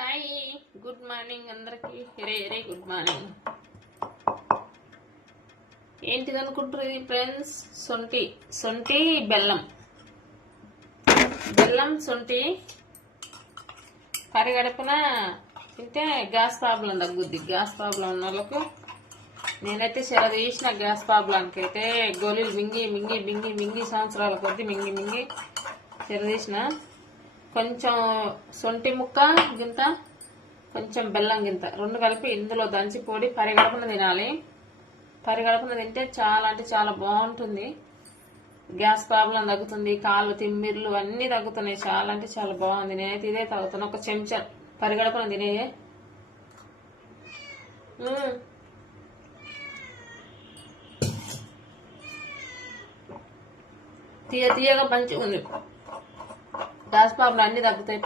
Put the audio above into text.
Hi, good morning అందరికి. Very good morning. ఏంటిది అనుకుంటుంది ఫ్రెండ్స్? సొంటి బెల్లం సొంటి పరిగడుపున తింటే గ్యాస్ ప్రాబ్లం తగ్గుద్ది. గ్యాస్ ప్రాబ్లం ఉన్న వాళ్ళకు నేనైతే చెర తీసిన గ్యాస్ ప్రాబ్లంకి అయితే గోళీలు మింగి సంవత్సరాల కొద్ది మింగి చెర తీసిన. కొంచెం సొంటి ముక్క గింత, కొంచెం బెల్లం గింత, రెండు కలిపి ఇందులో దంచి పొడి పరిగడుపున తినాలి. పరిగడుపున తింటే చాలా అంటే చాలా బాగుంటుంది. గ్యాస్ ప్రాబ్లం తగ్గుతుంది, కాళ్ళు తిమ్మిర్లు అన్నీ తగ్గుతున్నాయి. చాలా అంటే చాలా బాగుంది. నేనైతే ఇదే తాగుతాను. ఒక చెంచా పరిగడుపున తినేయే. తీయగా మంచిగా ఉంది. గ్యాస్ ప్రాబ్లం అన్నీ తగ్గుతాయి.